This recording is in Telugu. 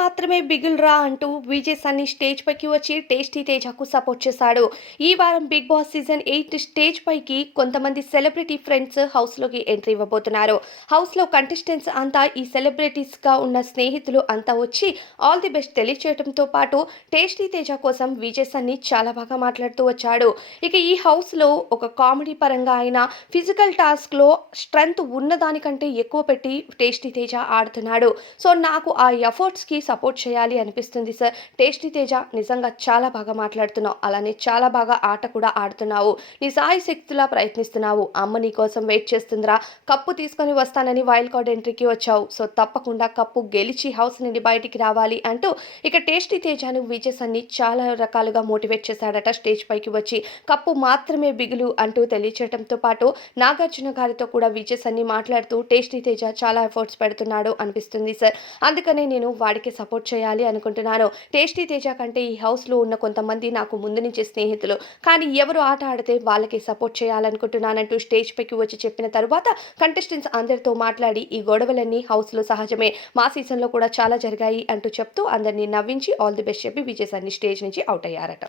మాత్రమే బిగుల్ రా అంటూ విజయ్ సన్ని స్టేజ్ పైకి వచ్చి టేస్టీ తేజకు సపోర్ట్ చేశాడు. ఈ వారం big boss season eight stage పైకి కొంతమంది సెలబ్రిటీ ఫ్రెండ్స్ హౌస్లోకి ఎంట్రీ ఇవ్వబోతున్నారు. హౌస్లో కంటెస్టెంట్స్ అంతా ఈ సెలబ్రిటీస్గా ఉన్న స్నేహితులు అంతా వచ్చి ఆల్ ది బెస్ట్ తెలియచేయడంతో పాటు టేస్టీ తేజ కోసం విజయ్ సన్ని చాలా బాగా మాట్లాడుతూ వచ్చాడు. ఇక ఈ హౌస్లో ఒక కామెడీ పరంగా అయినా ఫిజికల్ టాస్క్లో స్ట్రెంగ్త్ ఉన్నదానికంటే ఎక్కువ పెట్టి టేస్టీ తేజ ఆడుతున్నాడు. సో నాకు ఆ ఎఫర్ట్స్కి సపోర్ట్ చేయాలి అనిపిస్తుంది సార్. టేస్టీ తేజ నిజంగా చాలా బాగా మాట్లాడుతున్నావు. అలానే చాలా బాగా ఆట కూడా ఆడుతున్నావు. నీ సాయి శక్తులా ప్రయత్నిస్తున్నావు. అమ్మ నీ కోసం వెయిట్ చేస్తుందిరా. కప్పు తీసుకొని వస్తానని వైల్డ్ కార్డ్ ఎంట్రీకి వచ్చావు. సో తప్పకుండా కప్పు గెలిచి హౌస్ నుండి బయటికి రావాలి అంటూ ఇక టేస్టీ తేజాను విజయ్ అన్ని చాలా రకాలుగా మోటివేట్ చేశాడట స్టేజ్ పైకి వచ్చి. కప్పు మాత్రమే బిగులు అంటూ తెలియచేయడంతో పాటు నాగార్జున గారితో కూడా విజయ్ అన్ని మాట్లాడుతూ టేస్టీ తేజ చాలా ఎఫర్ట్స్ పెడుతున్నాడు అనిపిస్తుంది సార్. అందుకనే నేను వాడికి సపోర్ట్ చేయాలి అనుకుంటున్నాను. టేస్టీ తేజ కంటే ఈ హౌస్లో ఉన్న కొంతమంది నాకు ముందు నుంచి స్నేహితులు. కానీ ఎవరు ఆట ఆడితే వాళ్ళకి సపోర్ట్ చేయాలనుకుంటున్నానంటూ స్టేజ్ పైకి వచ్చి చెప్పిన తర్వాత కంటెస్టెంట్స్ అందరితో మాట్లాడి ఈ గొడవలన్నీ హౌస్లో సహజమే. మా సీజన్లో కూడా చాలా జరిగాయి అంటూ చెప్తూ అందరినీ నవ్వించి ఆల్ ది బెస్ట్ చెప్పి విజయసాన్ని స్టేజ్ నుంచి అవుట్ అయ్యారట.